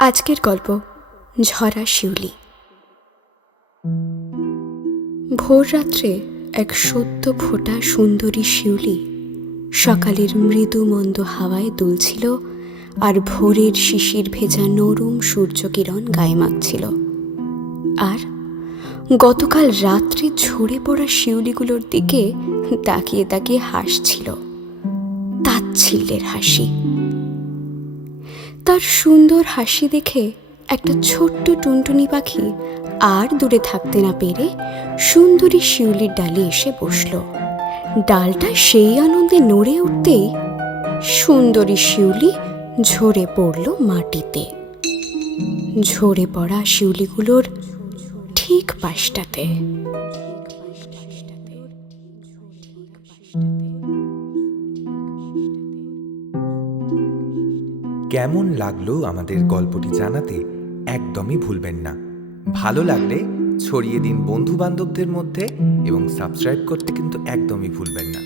আজকের গল্প ঝরা শিউলি। ভোর রাত্রে এক সদ্য ফোটা সুন্দরী শিউলি সকালের মৃদু মন্দ হাওয়ায় দুলছিল, আর ভোরের শিশির ভেজা নরম সূর্যকিরণ গায়ে মাখছিল। আর গতকাল রাত্রে ঝরে পড়া শিউলিগুলোর দিকে তাকিয়ে তাকিয়ে হাসছিল, তাচ্ছিল্যের হাসি। তার সুন্দর হাসি দেখে একটা ছোট্ট টুনটুনি পাখি আর দূরে থাকতে না পেরে সুন্দরী শিউলির ডালে এসে বসল। ডালটা সেই আনন্দে নড়ে উঠতেই সুন্দরী শিউলি ঝরে পড়ল মাটিতে, ঝরে পড়া শিউলিগুলোর ঠিক পাশটাতে। কেমন লাগলো আমাদের গল্পটি জানাতে একদমই ভুলবেন না। ভালো লাগলে ছড়িয়ে দিন বন্ধু বান্ধবদের মধ্যে এবং সাবস্ক্রাইব করতে কিন্তু একদমই ভুলবেন না।